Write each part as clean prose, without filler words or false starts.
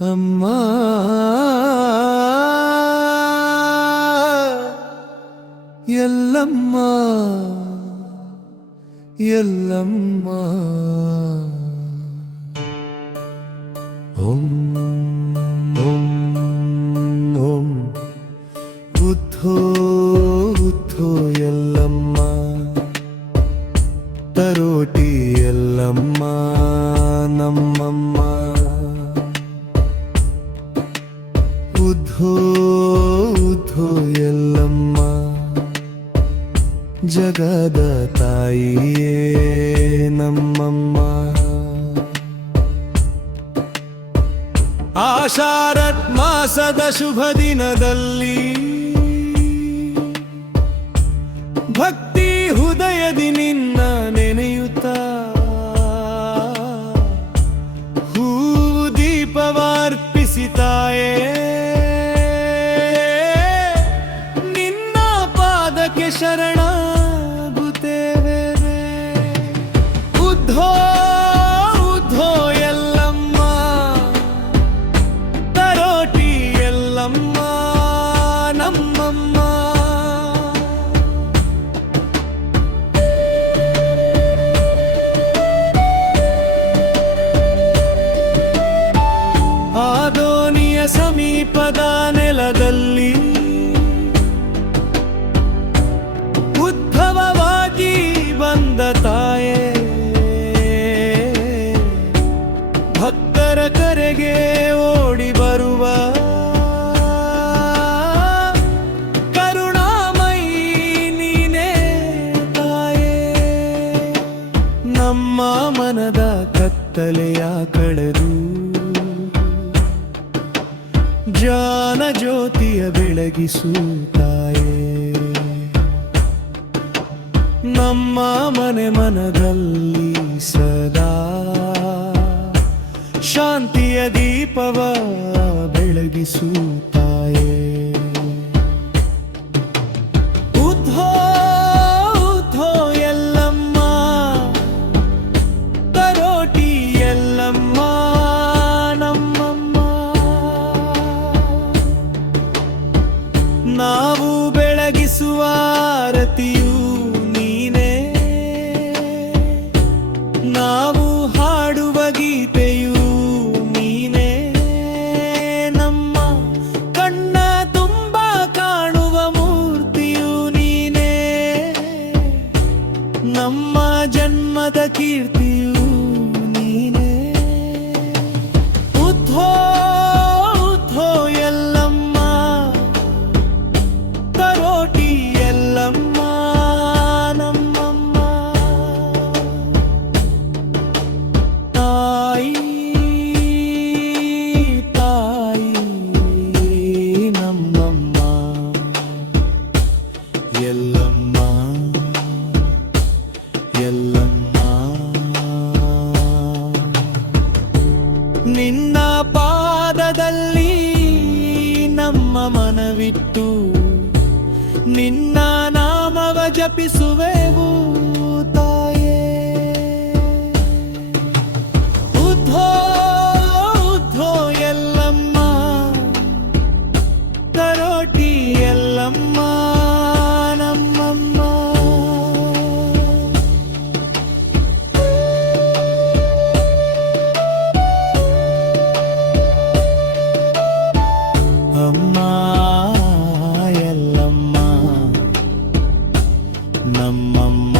ಅಮ್ಮ ಎಲ್ಲಮ್ಮ ಎಲ್ಲಮ್ಮ ಓಂ ಓಂ ಓಂ ಉಥೋ ಉಥೋ ಎಲ್ಲಮ್ಮ ತರೋಟಿ ಎಲ್ಲಮ್ಮ ನಮ್ಮಮ್ಮ ಉಧೋ ಉಧೋ ಎಲ್ಲಮ್ಮ ಜಗದ ತಾಯಿಯೇ ನಮ್ಮಮ್ಮ ಆಷಾಢ ಮಾಸದ ಶುಭ ದಿನದಲ್ಲಿ ಭಕ್ತಿ ಹೃದಯದಿ ನಿನ್ನ ನೆನೆಯುತ್ತಾ ಹೂವು ದೀಪವಾರ್ಪಿಸಿ ತಾಯೇ ನಿನ್ನ ಪಾದಕ್ಕೆ ಶರಣಾಗುತ್ತೇವೆ ಉದ್ಧೋ ಉದ್ಧೋ ಎಲ್ಲಮ್ಮ ತರೋಟಿ ಎಲ್ಲಮ್ಮ ನಮ್ಮಮ್ಮ ಆದೋನಿಯ ಸಮೀಪದ ನೆಲದಲ್ಲಿ ಉದ್ಭವವಾಗಿ ಬಂದ ತಾಯೇ ಭಕ್ತರ ಕರೆಗೆ ಓಡಿ ಬರುವ ಕರುಣಾಮಯಿ ನೀನೇ ತಾಯೇ ನಮ್ಮ ಮನದ ಕತ್ತಲೆಯ ಕಳೆದು ಜ್ಞಾನ ಜ್ಯೋತಿಯ ಬೆಳಗಿಸುತ್ತಾಯೇ ನಮ್ಮ ಮನೆ ಮನದಲ್ಲಿ ಸದಾ ಶಾಂತಿಯ ದೀಪವ ಬೆಳಗಿಸುತ್ತಾಯೇ ಉದ್ಧೋ ಉದ್ಧೋ ಎಲ್ಲಮ್ಮ ತರೋಟಿ ಎಲ್ಲಮ್ಮ ನಮ್ಮಮ್ಮ ನಾವು ಬೆಳಗಿಸುವ ಆರತಿಯು ನೀನೇ ನಾವು ಹಾಡುವ ಗೀತೆಯು ನೀನೇ ನಮ್ಮ ಕಣ್ಣ ತುಂಬ ಕಾಣುವ ಮೂರ್ತಿಯು ನೀನೇ ನಮ್ಮ ಜನ್ಮದ ಕೀರ್ತಿಯು ನೀನೇ ಉದ್ಧೋ ಉದ್ಧೋ ಎಲ್ಲಮ್ಮ ತರೋಟಿ ಎಲ್ಲಮ್ಮ ನಮ್ಮಮ್ಮ ತಾಯಿ ತಾಯಿ ನಮ್ಮಮ್ಮ ಎಲ್ಲಮ್ಮ ಎಲ್ಲಮ್ಮ ನಿನ್ನ ಪಾದದಲ್ಲಿ ನಮ್ಮ ಮನವಿಟ್ಟು ನಿನ್ನ ನಾಮವ ಜಪಿಸುವೆವು ತಾಯೇ ಉದ್ಧೋ ಉದ್ಧೋ ಎಲ್ಲಮ್ಮ ತರೋಟಿ ಎಲ್ಲಮ್ಮ ನಮ್ಮಮ್ಮ ಅಮ್ಮ ಎಲ್ಲಮ್ಮ ನಮ್ಮಮ್ಮ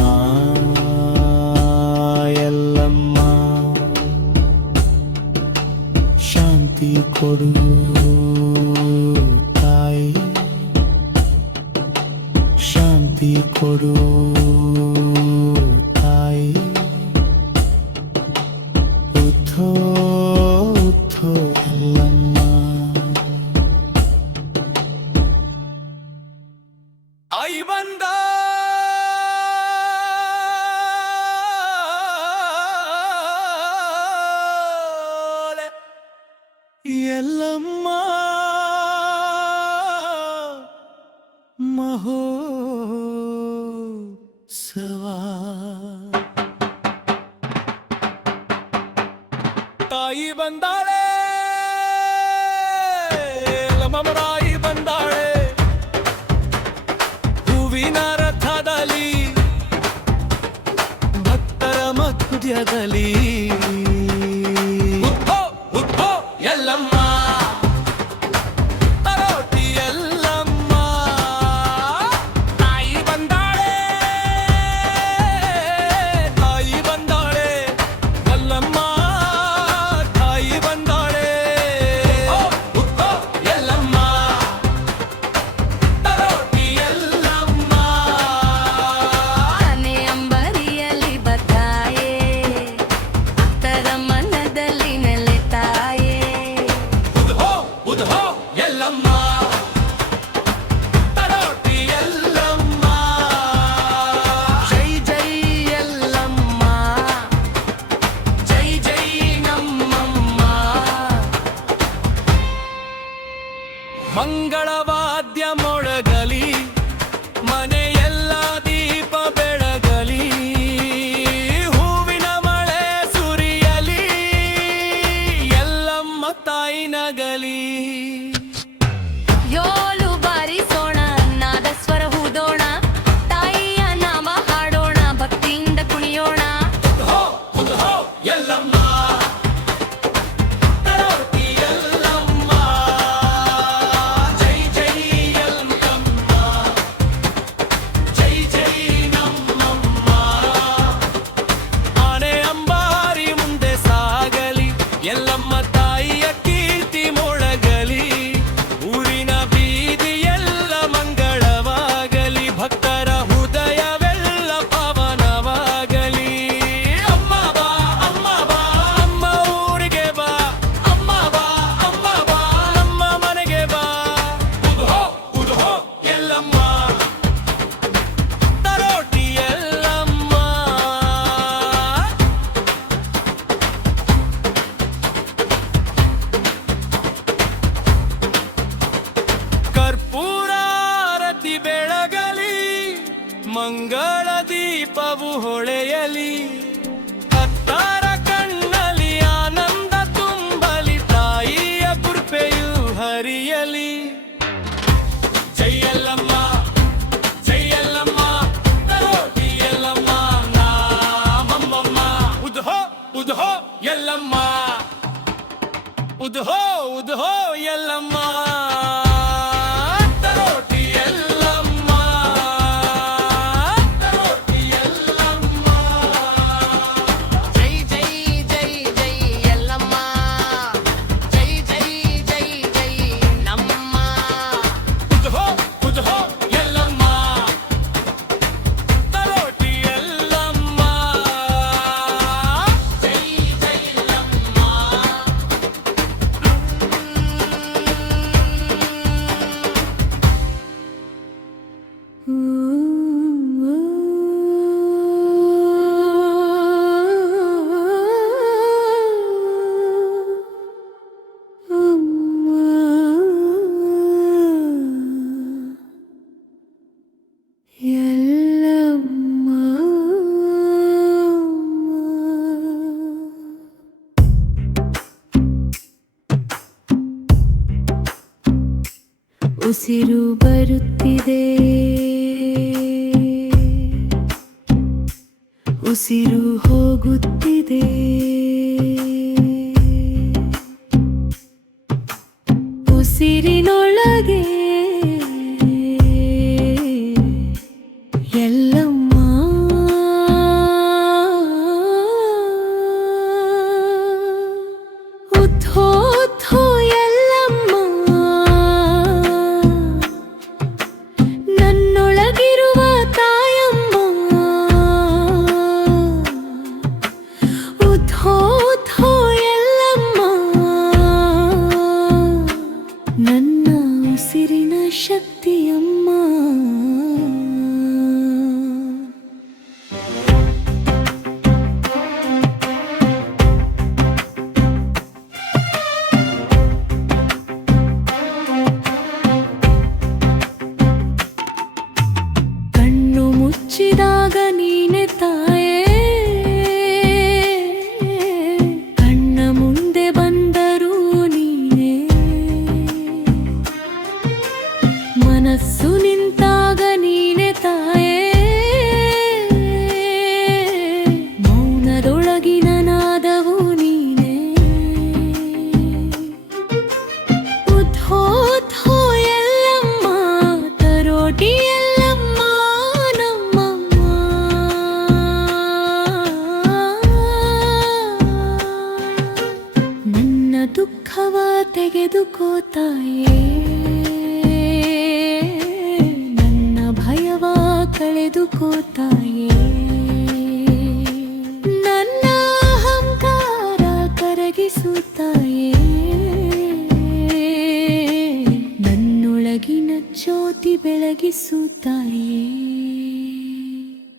ಎಲ್ಲಮ್ಮ ಶಾಂತಿ ಕೊಡು ತಾಯಿ ಶಾಂತಿ ಕೊಡು ತಾಯಿ ಉದ್ಧೋ ಉದ್ಧೋ ಎಲ್ಲಮ್ಮ आई बंदा यल्लम्मा महो ಉತ್ಸವ ತಾಯಿ ಬಂದಾಳೆ ಲಮಮರಾಯಿ ಬಂದಾಳೆ ಹೂವಿನ ರಥದಲ್ಲಿ ಭಕ್ತರ ಮಧ್ಯದಲ್ಲಿ ಉದ್ಭೋ ಉದ್ಭೋ ಎಲ್ಲಮ್ಮ ತರೋಟಿ ಎಲ್ಲಮ್ಮ ತಾಯಿ ಬಂದಾಳೆ ಎಲ್ಲಮ್ಮ ತಾಯಿ ಬಂದಾಳೆ ಉದ್ಭೋ ಎಲ್ಲಮ್ಮ ತರೋಟಿ ಎಲ್ಲಮ್ಮ ಆನೆ ಅಂಬರಿಯಲ್ಲಿ ಬತ್ತಾಯೇ ಭಕ್ತರ ಮನದಲ್ಲಿ ನೆಲೆತಾಯೇ ಉದ್ಭೋ ಉದ್ಭೋ ಎಲ್ಲಮ್ಮ ತರೋಟಿ ಎಲ್ಲಮ್ಮ ಜೈ ಜೈ ಎಲ್ಲಮ್ಮ ಜೈ ಜೈ ನಮ್ಮಮ್ಮ ಮಂಗಳವಾದ್ಯ ಮೊಳಗಲಿ ಮನೆಯೆಲ್ಲ ದೀಪ ಬೆಳಗಲಿ ಹೂವಿನ ಮಳೆ ಸುರಿಯಲಿ ಎಲ್ಲಮ್ಮ ತಾಯಿ ನಗಲಿ ಯೋಲು ಬಾರಿಸೋಣ ನಾದ ಸ್ವರ ಹೂದೋಣ ತಾಯಿಯ ನಾಮ ಹಾಡೋಣ ಭಕ್ತಿಯಿಂದ ಕುಣಿಯೋಣ ಉದ್ಭೋ ಉದ್ಭೋ ಎಲ್ಲಮ್ಮ ತರೋಟಿ ಎಲ್ಲಮ್ಮ ಜೈ ಜೈ ಎಲ್ಲಮ್ಮ ಜೈ ಜೈ ನಮ್ಮಮ್ಮ ಆನೆ ಅಂಬಾರಿ ಮುಂದೆ ಸಾಗಲಿ ಎಲ್ಲಮ್ಮ ತಾಯಿಯ ಕೀರ್ತಿ ಮೊಳಗಲಿ ಊರಿನ ಬೀದಿಯೆಲ್ಲ ಮಂಗಳವಾಗಲಿ ಭಕ್ತರ ಹೃದಯವೆಲ್ಲ ಪವನವಾಗಲಿ ಅಮ್ಮ ಬಾ ಅಮ್ಮ ಊರಿಗೆ ಬಾ ಅಮ್ಮ ಬಾ ನಮ್ಮ ಮನೆಗೆ ಬಾ ಉದ್ಹೋ ಉದ್ಹೋ ಎಲ್ಲಮ್ಮ ತರೋಟಿ ಎಲ್ಲಮ್ಮ ಕರ್ಪೂರಾರತಿ ಬೆಳಗಲಿ ಮಂಗಳ ದೀಪವು ಹೊಳೆಯಲಿ ಭಕ್ತರ ಕಣ್ಣಲ್ಲಿ ಆನಂದ ತುಂಬಲಿ ತಾಯಿಯ ಕೃಪೆಯು ಹರಿಯಲಿ ಜೈ ಎಲ್ಲಮ್ಮ ತರೋಟಿ ಎಲ್ಲಮ್ಮ ನಮ್ಮಮ್ಮ ಉದ್ಹೋ ಉದ್ಹೋ ಎಲ್ಲಮ್ಮ ಉದ್ಹೋ ಉದ್ಹೋ ಎಲ್ಲಮ್ಮ ತರೋಟಿ ಎಲ್ಲಮ್ಮ ತರೋಟಿ ಎಲ್ಲಮ್ಮ ಜೈ ಜೈ ಜೈ ಜೈ ಎಲ್ಲಮ್ಮ ಜೈ ಜೈ ಜೈ ಜೈ ನಮ್ಮಮ್ಮ ಉದ್ಹೋ ಉದ್ಹೋ ಎಲ್ಲಮ್ಮ ತರೋಟಿ ಎಲ್ಲಮ್ಮ ಜೈ ಜೈ ಎಲ್ಲಮ್ಮ ಉಸಿರು ಬರುತ್ತಿದೆ ಉಸಿರು ಹೋಗುತ್ತಿದೆ ಉಸಿರಿನೊಳಗೆ ಎಲ್ಲಮ್ಮ ಉದ್ಧೋ ಉದ್ಧೋ ಎಲ್ಲಮ್ಮ ನನ್ನೊಳಗಿರುವ ತಾಯಮ್ಮ ಉದ್ಧೋ ಉದ್ಧೋ ಎಲ್ಲಮ್ಮ ನನ್ನ ಉಸಿರಿನ ಶಕ್ತಿಯಮ್ಮ ಕಣ್ಣು ಮುಚ್ಚಿದಾಗ ಮನಸ್ಸು ನಿಂತಾಗ ನೀನೆ ತಾಯೇ ಮೌನದೊಳಗಿನ ನಾದವು ನೀನೆ ಉದ್ಧೋ ಉದ್ಧೋ ಎಲ್ಲಮ್ಮ ತರೋಟಿ ಎಲ್ಲಮ್ಮ ನಮ್ಮಮ್ಮ ನನ್ನ ದುಃಖವ ತೆಗೆದುಕೋ ತಾಯೇ ನನ್ನ ಭಯವ ಕಳೆದುಕೋ ತಾಯೇ ನನ್ನ ಅಹಂಕಾರ ಕರಗಿಸು ತಾಯೇ ನನ್ನೊಳಗಿನ ಜ್ಯೋತಿ ಬೆಳಗಿಸು ತಾಯೇ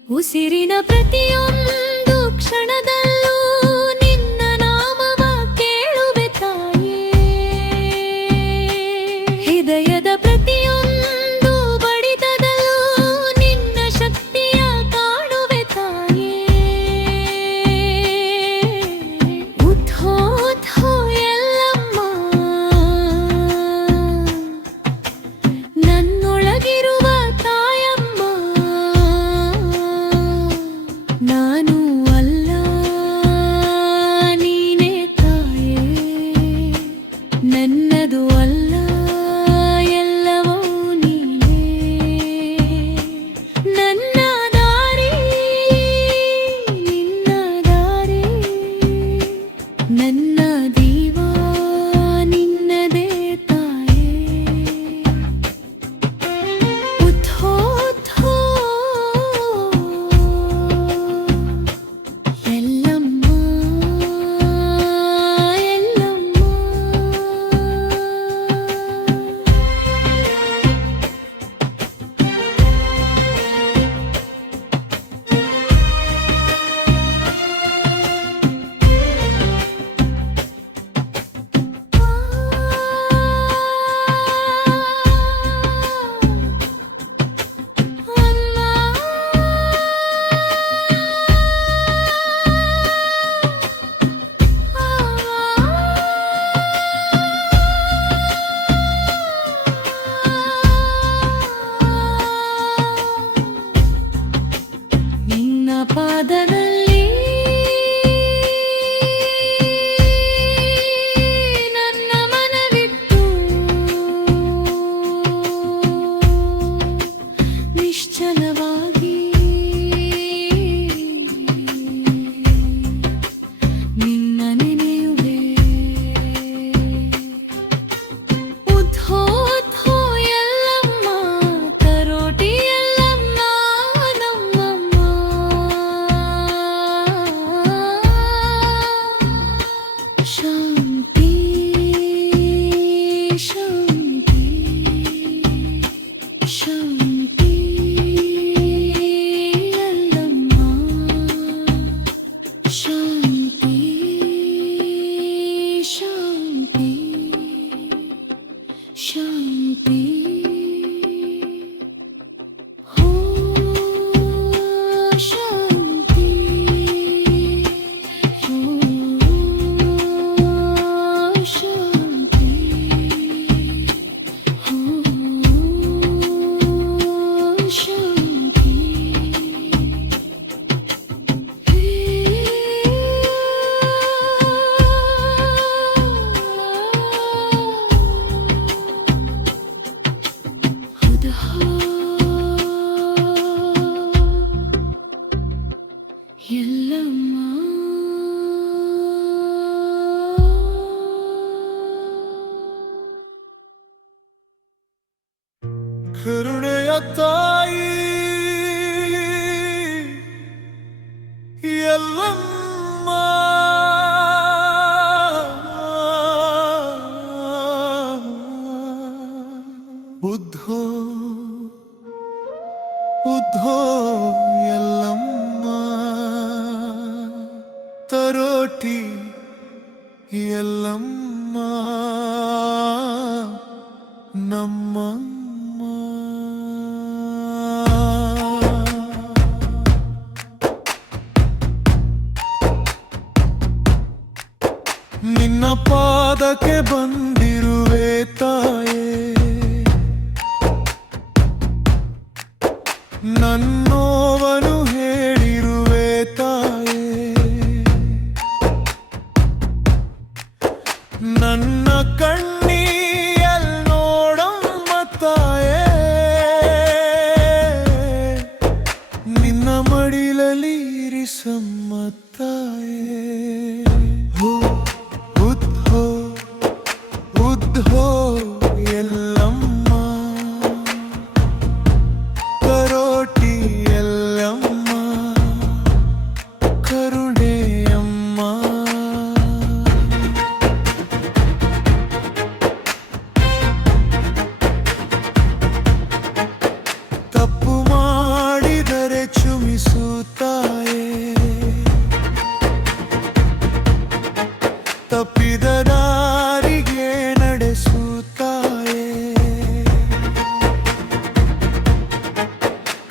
ಉಸಿರಿನ ಪ್ರತಿಯೊಂದು ಕ್ಷಣದಲ್ಲೂ ನಿನ್ನ ನಾಮವ ಕೇಳುವೆ ತಾಯೇ ಹೃದಯದ ಪ್ರತಿಯೊಂದು ಬಡಿತದಲ್ಲೂ ನಿನ್ನ ಶಕ್ತಿಯ ಕಾಣುವೆ ತಾಯೇ ಉದ್ಧೋ ಉದ್ಧೋ ಎಲ್ಲಮ್ಮ ನನ್ನೊಳಗಿರುವ ತಾಯಮ್ಮ ನಾನು ಅಲ್ಲ ನೀನೇ ತಾಯೇ ನನ್ನದು ಅಲ್ಲ ಎಲ್ಲವೂ ನೀನೇ ನನ್ನ ದಾರಿ ನಿನ್ನ ದಾರಿ ನನ್ನ ದೀವ ನಿನ್ನದೇ ತಾಯೇ ಉದ್ಧೋ ಉದ್ಧೋ ಎಲ್ಲಮ್ಮ ಎಲ್ಲಮ್ಮ ನಿನ್ನ ಪಾದದಲ್ಲಿ ನನ್ನ ಮನವಿಟ್ಟು ನಿಶ್ಚಲವಾಗಿ ನಿನ್ನ ನೆನೆಯುವೆ ಉದ್ಧೋ ಉದ್ಧೋ ಎಲ್ಲಮ್ಮ ತರೋಟಿ ಎಲ್ಲಮ್ಮ ನಮ್ಮಮ್ಮ ಶಾಂತಿ ಶಾಂತಿ ಶಾಂತಿ ಎಲ್ಲಮ್ಮ ಶಾಂತಿ ಶಾಂತಿ ಶಾಂತಿ ಹೋ ಶಾಂತಿ ಹೋ ಶಾಂತಿ ಹೋ ಶಾಂತಿ ಎಲ್ಲಮ್ಮ ಕರುಣೆಯ ತಾಯಿ ಎಲ್ಲಮ್ಮ ಉದ್ಧೋ ಉದ್ಧೋ ಎಲ್ಲಮ್ಮ ತರೋಟಿ ಎಲ್ಲಮ್ಮ ನಮ್ಮಮ್ಮ ನಿನ್ನ ಪಾದಕ್ಕೆ ಬಂದಿರುವೆ ತಾಯೇ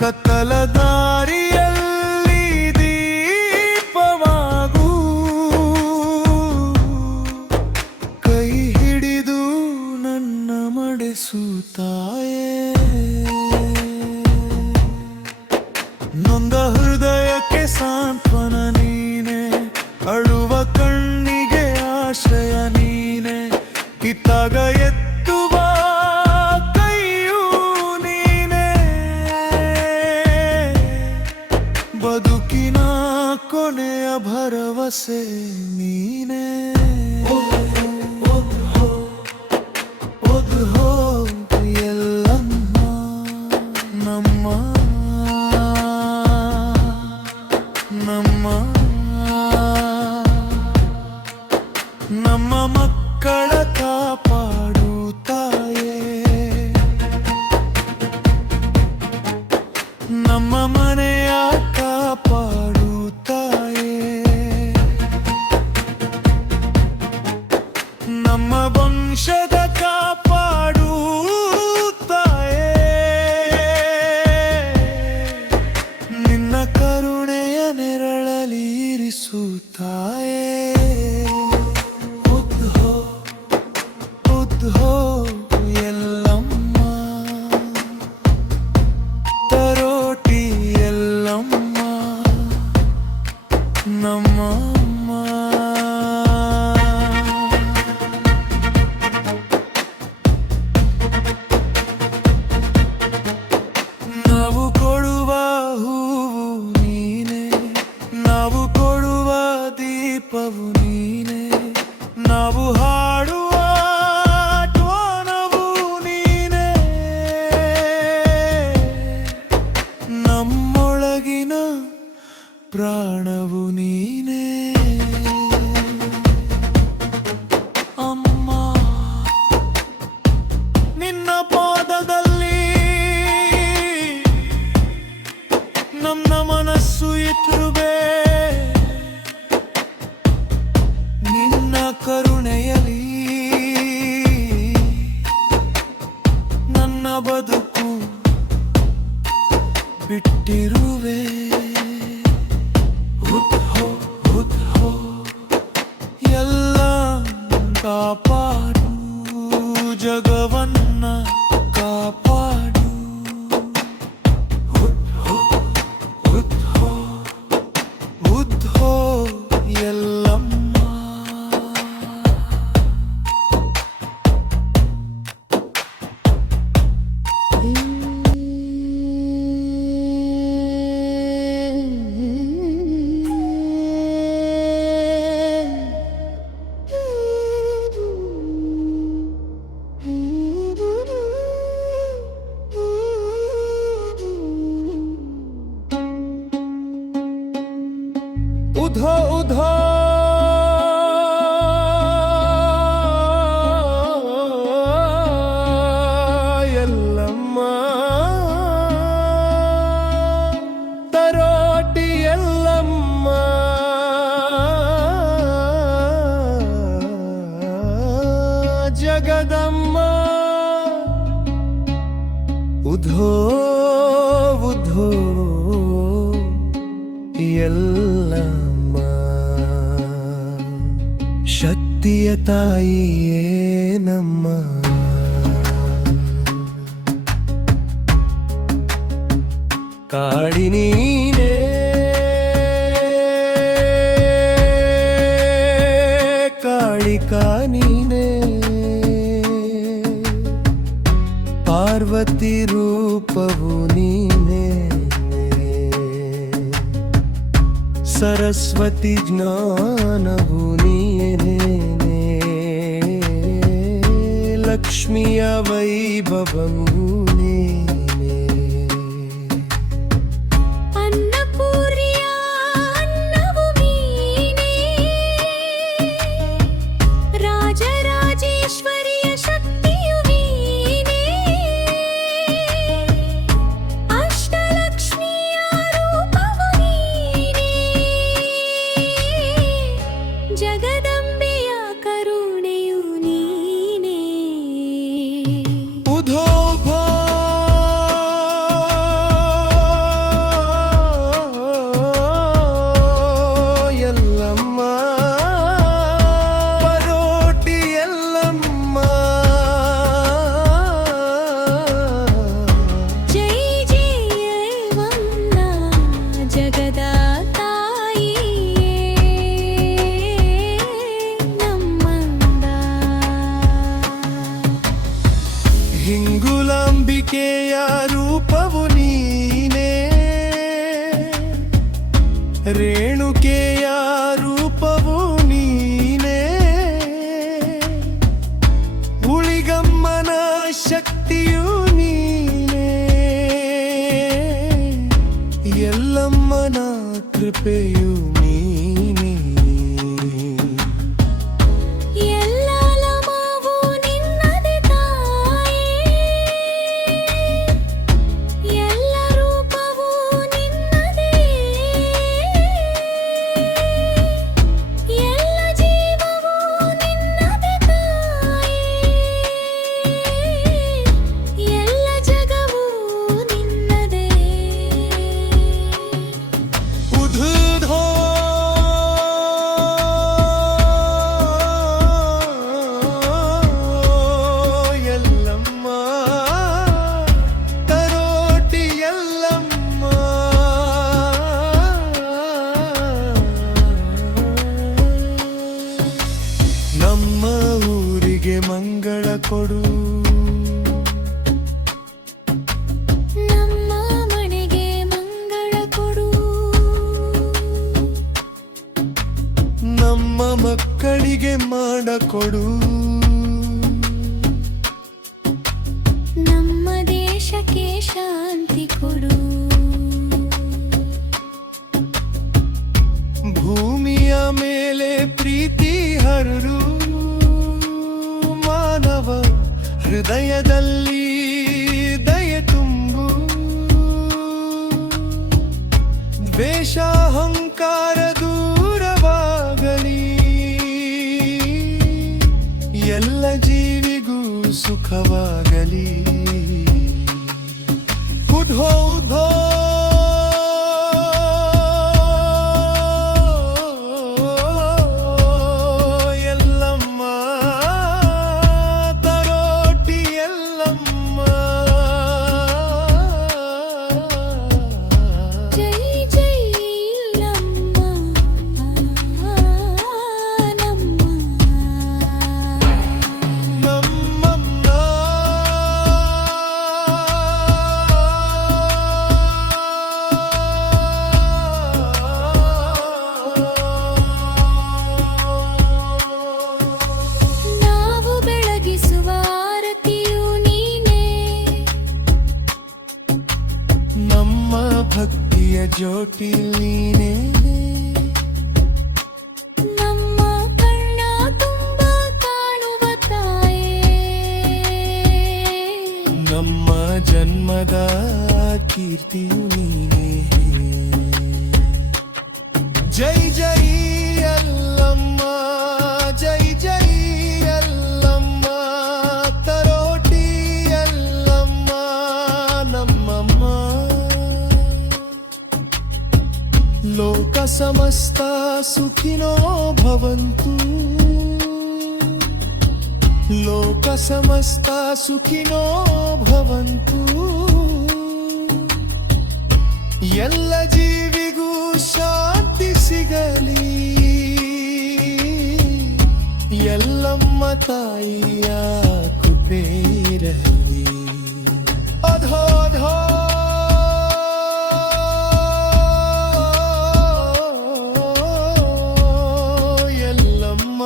ಕತ್ತಲ ದಾರಿಯಲ್ಲಿ ದೀಪವಾಗು, ಕೈ ಹಿಡಿದು ನನ್ನ ಮಡಿಸುತ್ತಾಯೇ. ನೊಂದ ಹೃದಯಕ್ಕೆ ಸಾಂತ್ವನ ನೀನೆ, ಅಳುವ ಕಣ್ಣಿಗೆ ಆಶ್ರಯ ನೀನೆ, ಕಿತ್ತಾಗ ಎತ್ತುವ ಕೈಯೂ ನೀನೆ, ಬದುಕಿನ ಕೊನೆಯ ಭರವಸೆ ನೀನೆ. ಓದ್ಹೋ ಎಲ್ಲಮ್ಮ ನಮ್ಮ ನಮ್ಮ ನಮ್ಮ ಮಕ್ಕಳ ಕಾಪಾಡು ತಾಯೇ, ನಮ್ಮ ಮನೆಯ ಕಾಪಾಡು ತಾಯೇ, ನಮ್ಮ ವಂಶದ ಕಾಪಾಡು ತಾಯೇ, ನಿನ್ನ ಕರುಣೆಯ ನೆರಳಲಿ ಇರಿಸು ತಾಯೇ. ಉದ್ಧೋ ಎಲ್ಲಮ್ಮ ತರೋಟಿ ಎಲ್ಲಮ್ಮ ನಮ್ಮಮ್ಮ. ನಾವು ಕೊಡುವ ಹೂವು ನೀನೆ, ನಾವು ಕೊಡುವ ದೀಪವು ನೀನೆ, ನಾವು ಹಾಡುವ ಧ್ವನವು ನೀನೆ, ನಮ್ಮೊಳಗಿನ ಪ್ರಾಣವು ನೀನೆ. ಅಮ್ಮ ನಿನ್ನ ಪಾದದಲ್ಲಿ ನಮ್ಮ ಮನಸ್ಸು ಇಟ್ರುಬೆ, ನಿನ್ನ ಕರುಣೆಯಲಿ ನನ್ನ ಬದುಕು ಬಿಟ್ಟಿರುವೆ. ಉದ್ಧೋ ಎಲ್ಲ ಕಾಪಾಡು, ಜಗವನ್ನ ಕಾಪಾಡು. ಉದ್ಧೋ ಎಲ್ಲಮ್ಮ ಉಧೋ ಉಧೋ ಎಲ್ಲಮ್ಮ ತರೋಟಿ ಎಲ್ಲಮ್ಮ ಜಗದಮ್ಮ. ಉಧೋ ಉಧೋ ಎಲ್ಲಮ್ಮ ಶಕ್ತಿಯ ತಾಯಿಯೇ ನಮ್ಮ. ಕಾಡಿ ನೀನೇ, ಕಾಳಿಕಾ ನೀನೇ, ಪಾರ್ವತಿ ರೂಪವು ನೀನೇ, ಸರಸ್ವತಿ ಜ್ಞಾನವು ನೀನೇ, ಲಕ್ಷ್ಮಿಯ ವೈಭವವು ನೀನೇ. ಅನ್ನಪೂರ್ಣಿಯ ಅನ್ನವು ನೀನೇ, ರಾಜರಾಜೇಶ್ವರಿಯ ಶಕ್ತಿಯು ನೀನೇ, ಅಷ್ಟಲಕ್ಷ್ಮಿಯ ರೂಪವು ನೀನೇ, ಜಗದಂಬೆಯ ಕರುಣೆಯು ನೀನೇ. ಉಧೋ ಭೋ ರೇಣುಕೆಯ ರೂಪವು ನೀನೇ, ರೇಣುಕೆಯ ರೂಪವು ನೀನೇ, ಹುಳಿಗಮ್ಮನ ಶಕ್ತಿಯು ನೀನೇ, ಎಲ್ಲಮ್ಮನ ಕೃಪೆಯು ನೀನೇ. ಎಲ್ಲಾಲ ಮಾವು ನಿನ್ನದೆ ತಾಯೇ, ಎಲ್ಲ ರೂಪವು ನಿನ್ನದೇ, ಎಲ್ಲ ಜೀವವು ನಿನ್ನದೆ ತಾಯೇ, ಎಲ್ಲ ಜಗವು ನಿನ್ನದೇ. ಉಧುಧೋ ಎಲ್ಲಮ್ಮ, ತರೋಟಿ ಎಲ್ಲಮ್ಮ, ನಮ್ಮ ಊರಿಗೆ ಮಂಗಳ ಕೊಡು, ನಮ್ಮ ಮನೆಗೆ ಮಂಗಳ ಕೊಡು, ನಮ್ಮ ಮಕ್ಕಳಿಗೆ ಮಾಡಕೊಡು, ನಮ್ಮ ದೇಶಕ್ಕೆ ಶಾಂತಿ ಕೊಡು. ಭೂಮಿಯ ಮೇಲೆ ಪ್ರೀತಿ ಹರಡು, ಮಾನವ ಹೃದಯದಲ್ಲಿ ದಯೆ ತುಂಬು, ದ್ವೇಷ ಅಹಂಕಾರ ದೂರವಾಗಲಿ, ಎಲ್ಲ ಜೀವಿಗೂ ಸುಖವಾಗಲಿ. ಉಧೋ ಉಧೋ ಎಲ್ಲಮ್ಮ, ತರೋಟಿ ಎಲ್ಲಮ್ಮ, ಜೈ ಜೈ ನಮ್ಮ ನಮ್ಮಮ್ಮ. ನಾವು ಬೆಳಗಿಸುವ ಆರತಿಯು ನೀನೇ, ನಮ್ಮ ಭಕ್ತಿಯ ಜ್ಯೋತಿ ನೀನೇ, ನಮ್ಮ ಕಣ್ಣ ತುಂಬ ಕಾಣುವ ತಾಯೇ, ನಮ್ಮ ಜನ್ಮದ ಕೀರ್ತಿಯು ನೀನೇ. ಜೈ ಜೈ ಎಲ್ಲಮ್ಮ, ಜೈ ಜೈ ಎಲ್ಲಮ್ಮ, ತರೋಟಿ ಎಲ್ಲಮ್ಮ, ನಮ್ಮಮ್ಮ. ಲೋಕ ಸಮಸ್ತ ಸುಖಿನೋ ಭವಂತು, ಲೋಕ ಸಮಸ್ತ ಸುಖಿನೋ ಭವಂತು, ಎಲ್ಲ ಜೀವಿಗೂ ಶಾಂತಿ ಸಿಗಲಿ, ಎಲ್ಲಮ್ಮ ತಾಯಿಯ ಕೃಪೆ ಇರಲಿ. ಅಧೋ ಅಧೋ ಎಲ್ಲಮ್ಮ,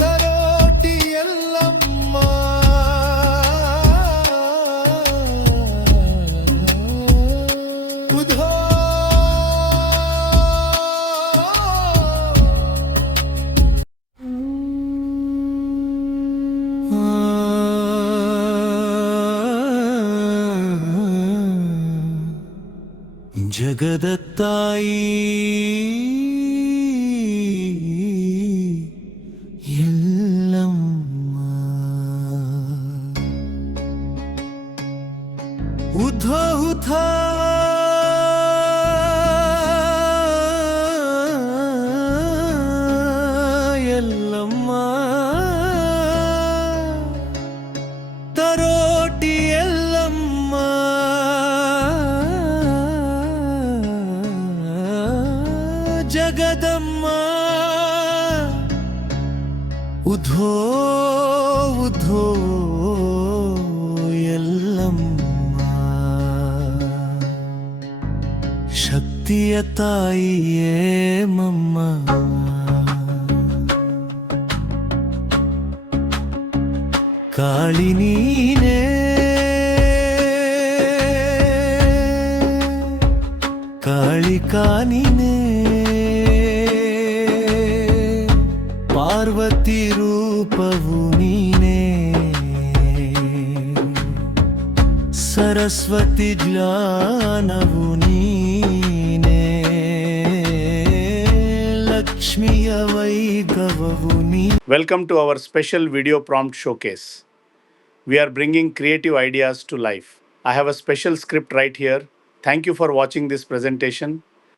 ತರೋಟಿ ಎಲ್ಲಮ್ಮ, ಉಧೋ ಜಗದ ತಾಯಿ ಎಲ್ಲಮ್ಮ, ಉದ್ಧ ಉದ್ಧ ಎಲ್ಲಮ್ಮ, ತರೋಟಿ ಎಲ್ಲಮ್ಮ, ಜಗದಮ್ಮ, ಉಧೋ ಉಧೋ ಎಲ್ಲ ಪ್ರೀತಿಯ ತಾಯಿಯೇ ಮಮ್ಮ. ಕಾಳಿ ನೀನೇ, ಕಾಳಿಕಾ ನೀನೇ, ಪಾರ್ವತಿ ರೂಪವು ನೀನೇ, ಸರಸ್ವತಿ ಜ್ಞಾನವು ನೀನೇ, ಲಕ್ಷ್ಮಿಯ ವೈಭವವು ನೀ. Welcome to our special video prompt showcase. We are bringing creative ideas to life. I have a special script right here. Thank you for watching this presentation.